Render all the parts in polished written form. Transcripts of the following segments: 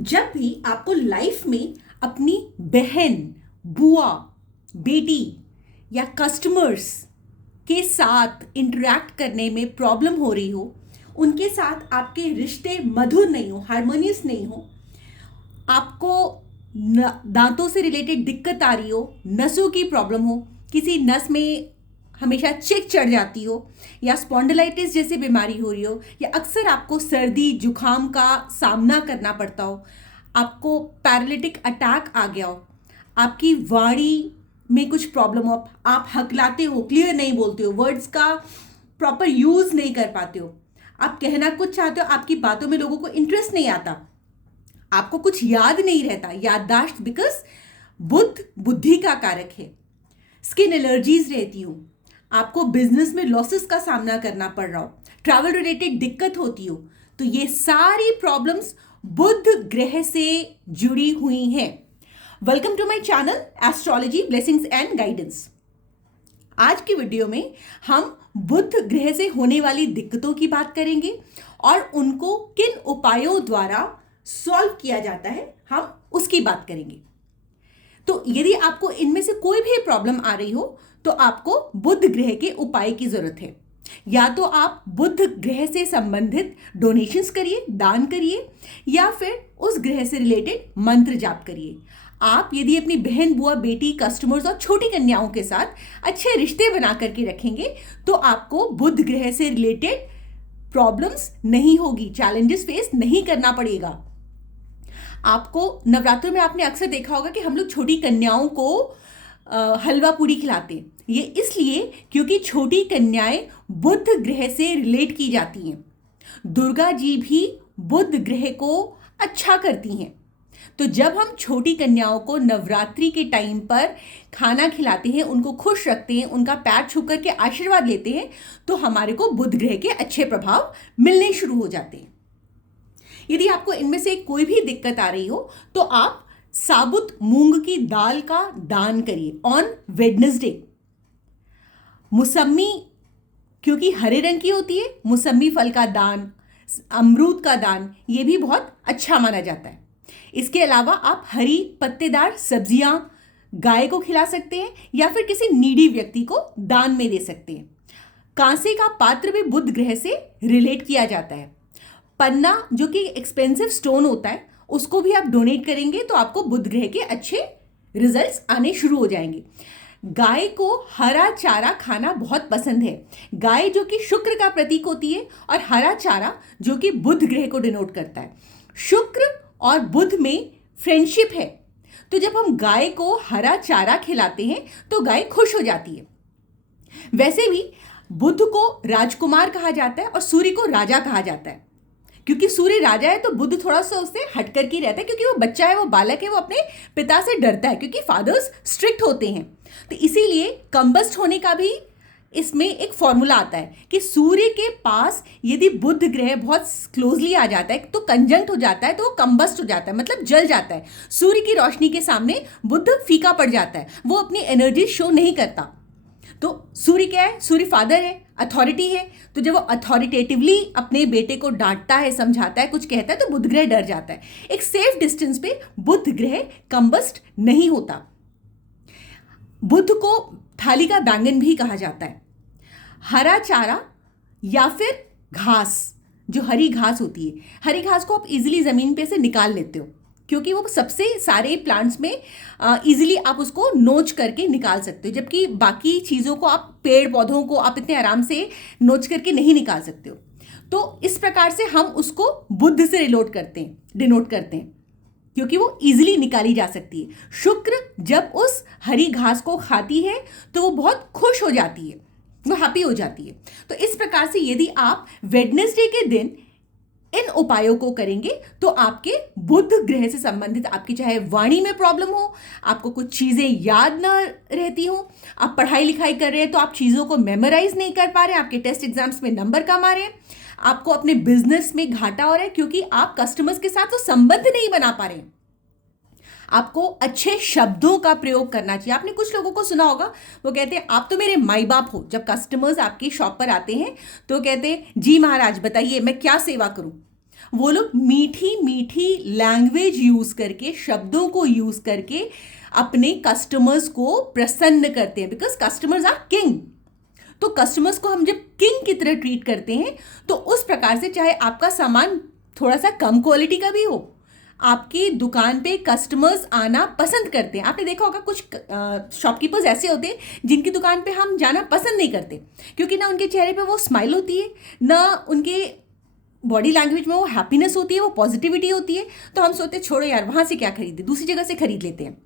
जब भी आपको लाइफ में अपनी बहन, बुआ, बेटी या कस्टमर्स के साथ इंटरेक्ट करने में प्रॉब्लम हो रही हो, उनके साथ आपके रिश्ते मधुर नहीं हो, हार्मोनियस नहीं हो, आपको दांतों से रिलेटेड दिक्कत आ रही हो, नसों की प्रॉब्लम हो, किसी नस में हमेशा चिक चढ़ जाती हो, या स्पॉन्डिलाइटिस जैसी बीमारी हो रही हो, या अक्सर आपको सर्दी जुकाम का सामना करना पड़ता हो, आपको पैरालिटिक अटैक आ गया हो, आपकी वाणी में कुछ प्रॉब्लम हो, आप हकलाते हो, क्लियर नहीं बोलते हो, वर्ड्स का प्रॉपर यूज नहीं कर पाते हो, आप कहना कुछ चाहते हो, आपकी बातों में लोगों को इंटरेस्ट नहीं आता, आपको कुछ याद नहीं रहता, याददाश्त, बिकॉज बुद्ध बुद्धि का कारक है, स्किन एलर्जीज रहती हो, आपको बिजनेस में लॉसेस का सामना करना पड़ रहा हो, ट्रैवल रिलेटेड दिक्कत होती हो, तो ये सारी प्रॉब्लम्स बुध ग्रह से जुड़ी हुई हैं। Welcome to my channel astrology blessings and guidance. आज की वीडियो में हम बुध ग्रह से होने वाली दिक्कतों की बात करेंगे और उनको किन उपायों द्वारा सॉल्व किया जाता है, हम उसकी बात करेंगे। तो यदि आपको इनमें से कोई भी प्रॉब्लम आ रही हो तो आपको बुध ग्रह के उपाय की जरूरत है। या तो आप बुध ग्रह से संबंधित डोनेशंस करिए, दान करिए, या फिर उस ग्रह से रिलेटेड मंत्र जाप करिए। आप यदि अपनी बहन, बुआ, बेटी, कस्टमर्स और छोटी कन्याओं के साथ अच्छे रिश्ते बना करके रखेंगे तो आपको बुध ग्रह से रिलेटेड प्रॉब्लम्स नहीं होगी, चैलेंजेस फेस नहीं करना पड़ेगा। आपको नवरात्रों में आपने अक्सर देखा होगा कि हम लोग छोटी कन्याओं को हलवा पूड़ी खिलाते हैं। ये इसलिए क्योंकि छोटी कन्याएं बुध ग्रह से रिलेट की जाती हैं। दुर्गा जी भी बुध ग्रह को अच्छा करती हैं। तो जब हम छोटी कन्याओं को नवरात्रि के टाइम पर खाना खिलाते हैं, उनको खुश रखते हैं, उनका पैर छू करके आशीर्वाद लेते हैं, तो हमारे को बुध ग्रह के अच्छे प्रभाव मिलने शुरू हो जाते हैं। यदि आपको इनमें से कोई भी दिक्कत आ रही हो तो आप साबुत मूंग की दाल का दान करिए ऑन वेडनेसडे। मुसम्मी, क्योंकि हरे रंग की होती है, मुसम्मी फल का दान, अमरूद का दान, ये भी बहुत अच्छा माना जाता है। इसके अलावा आप हरी पत्तेदार सब्जियां गाय को खिला सकते हैं या फिर किसी नीडी व्यक्ति को दान में दे सकते हैं। कांसे का पात्र भी बुध ग्रह से रिलेट किया जाता है। पन्ना, जो कि एक्सपेंसिव स्टोन होता है, उसको भी आप डोनेट करेंगे तो आपको बुध ग्रह के अच्छे रिजल्ट्स आने शुरू हो जाएंगे। गाय को हरा चारा खाना बहुत पसंद है। गाय जो कि शुक्र का प्रतीक होती है और हरा चारा जो कि बुध ग्रह को डिनोट करता है। शुक्र और बुध में फ्रेंडशिप है, तो जब हम गाय को हरा चारा खिलाते हैं तो गाय खुश हो जाती है। वैसे भी बुध को राजकुमार कहा जाता है और सूर्य को राजा कहा जाता है। क्योंकि सूर्य राजा है तो बुध थोड़ा सा उससे हट करके रहता है, क्योंकि वो बच्चा है, वो बालक है, वो अपने पिता से डरता है, क्योंकि फादर्स स्ट्रिक्ट होते हैं। तो इसीलिए कंबस्ट होने का भी इसमें एक फॉर्मूला आता है कि सूर्य के पास यदि बुध ग्रह बहुत क्लोजली आ जाता है तो कंजंक्ट हो जाता है, तो वो कंबस्ट हो जाता है, मतलब जल जाता है। सूर्य की रोशनी के सामने बुध फीका पड़ जाता है, वो अपनी एनर्जी शो नहीं करता। तो सूर्य क्या है? सूर्य फादर है, अथॉरिटी है। तो जब वो अथॉरिटेटिवली अपने बेटे को डांटता है, समझाता है, कुछ कहता है, तो बुध ग्रह डर जाता है। एक सेफ डिस्टेंस पे बुध ग्रह कंबस्ट नहीं होता। बुध को थाली का बैंगन भी कहा जाता है। हरा चारा या फिर घास, जो हरी घास होती है, हरी घास को आप इजीली जमीन पे से निकाल लेते हो, क्योंकि वो सबसे सारे प्लांट्स में इजीली आप उसको नोच करके निकाल सकते हो, जबकि बाकी चीज़ों को आप, पेड़ पौधों को आप इतने आराम से नोच करके नहीं निकाल सकते हो। तो इस प्रकार से हम उसको बुध से डिनोट करते हैं, क्योंकि वो इजीली निकाली जा सकती है। शुक्र जब उस हरी घास को खाती है तो वो बहुत खुश हो जाती है, वो हैप्पी हो जाती है। तो इस प्रकार से यदि आप वेडनेसडे के दिन इन उपायों को करेंगे तो आपके बुध ग्रह से संबंधित, आपकी चाहे वाणी में प्रॉब्लम हो, आपको कुछ चीज़ें याद ना रहती हो, आप पढ़ाई लिखाई कर रहे हैं तो आप चीज़ों को मेमोराइज नहीं कर पा रहे, आपके टेस्ट एग्जाम्स में नंबर कम आ रहे हैं, आपको अपने बिजनेस में घाटा हो रहा है क्योंकि आप कस्टमर्स के साथ वो संबंध नहीं बना पा रहे हैं। आपको अच्छे शब्दों का प्रयोग करना चाहिए। आपने कुछ लोगों को सुना होगा, वो कहते हैं आप तो मेरे माई बाप हो। जब कस्टमर्स आपकी शॉप पर आते हैं तो कहते हैं जी महाराज बताइए मैं क्या सेवा करूं। वो लोग मीठी मीठी लैंग्वेज यूज करके, शब्दों को यूज करके अपने कस्टमर्स को प्रसन्न करते हैं, बिकॉज कस्टमर्स आर किंग। तो कस्टमर्स को हम जब किंग की तरह ट्रीट करते हैं, तो उस प्रकार से चाहे आपका सामान थोड़ा सा कम क्वालिटी का भी हो, आपकी दुकान पे कस्टमर्स आना पसंद करते हैं। आपने देखा होगा कुछ शॉपकीपर्स ऐसे होते हैं जिनकी दुकान पे हम जाना पसंद नहीं करते, क्योंकि ना उनके चेहरे पे वो स्माइल होती है, ना उनके बॉडी लैंग्वेज में वो हैप्पीनेस होती है, वो पॉजिटिविटी होती है। तो हम सोचते छोड़ो यार, वहाँ से क्या खरीदे, दूसरी जगह से खरीद लेते हैं।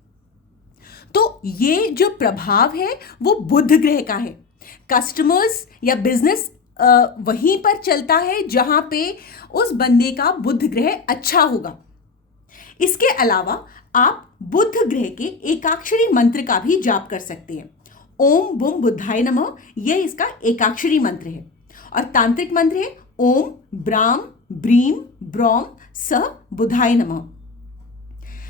तो ये जो प्रभाव है वो बुध ग्रह का है। कस्टमर्स या बिजनेस वहीं पर चलता है जहां पे उस बंदे का बुध ग्रह अच्छा होगा। इसके अलावा आप बुध ग्रह के एकाक्षरी मंत्र का भी जाप कर सकते हैं। ओम बुम बुद्धाय नमः, यह इसका एकाक्षरी मंत्र है। और तांत्रिक मंत्र है ओम ब्राम ब्रीम ब्रॉम सह बुधाय नमः।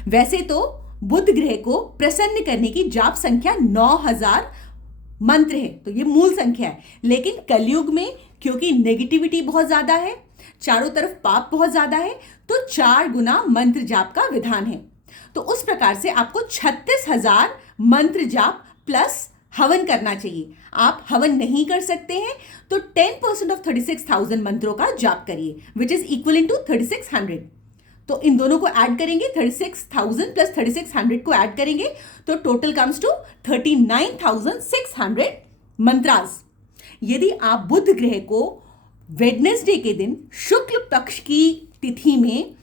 वैसे तो बुध ग्रह को प्रसन्न करने की जाप संख्या 9000 मंत्र है, तो ये मूल संख्या है। लेकिन कलयुग में क्योंकि नेगेटिविटी बहुत ज्यादा है, चारों तरफ पाप बहुत ज्यादा है, तो 4 गुना मंत्र जाप का विधान है। तो उस प्रकार से आपको 36,000 मंत्र जाप प्लस हवन करना चाहिए। आप हवन नहीं कर सकते हैं तो 10% ऑफ 36,000 मंत्रों का जाप करिए, विच इज इक्वल टू 3600। तो इन दोनों को ऐड करेंगे, 36,000 प्लस 3600 को ऐड करेंगे तो टोटल कम्स टू 39,600 मंत्रास। यदि आप बुध ग्रह को वेडनेसडे के दिन शुक्ल पक्ष की तिथि में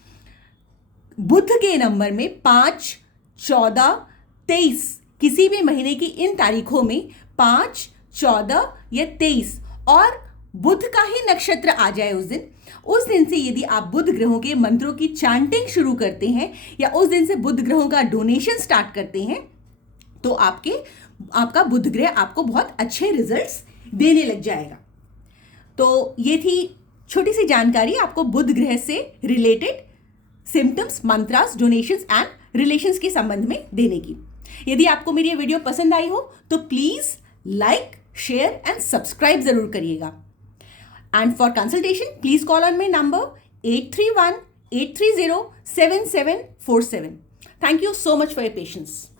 बुध के नंबर में 5, 14, 23 किसी भी महीने की इन तारीखों में 5, 14 या 23 और बुध का ही नक्षत्र आ जाए उस दिन से यदि आप बुध ग्रहों के मंत्रों की चैंटिंग शुरू करते हैं या उस दिन से बुध ग्रहों का डोनेशन स्टार्ट करते हैं, तो आपका बुध ग्रह आपको बहुत अच्छे रिजल्ट्स देने लग जाएगा। तो ये थी छोटी सी जानकारी आपको बुध ग्रह से related symptoms, mantras, donations and relations के संबंध में देने की। यदि आपको मेरी ये वीडियो पसंद आई हो तो please like, share and subscribe जरूर करिएगा। And for consultation, please call on my number 831-830-7747. Thank you so much for your patience.